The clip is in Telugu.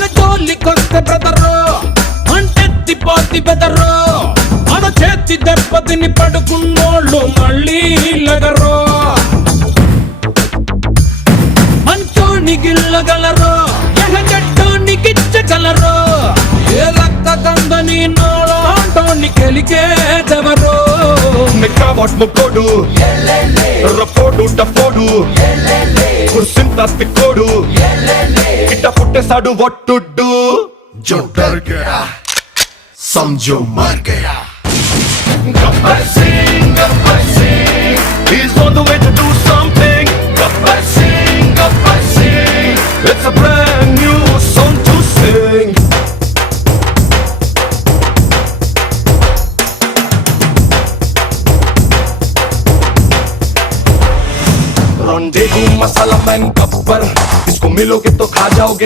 మన జోలికొస్తే బ్రదరు అంటెత్తిపోతి బెదరు మన చేతి దెబ్బతిని పడుకున్నోళ్ళు మళ్ళీ లగరు మంచోని గిల్లగలరు ఎహగట్టోని గిచ్చగలరు ఏ రక్త కందని నోళంటోని కెలికేదెవరు Nekavot mokodu Rapodu tapodu Kursinta tikodu Kita putte sadu what to do जो डर गया समझो मर गया Gabbar Singh He's on the way to do something Gabbar Singh It's a brand new song to sing Rendezvous masala man gabbar इसको मिलोगे तो खा जाओगे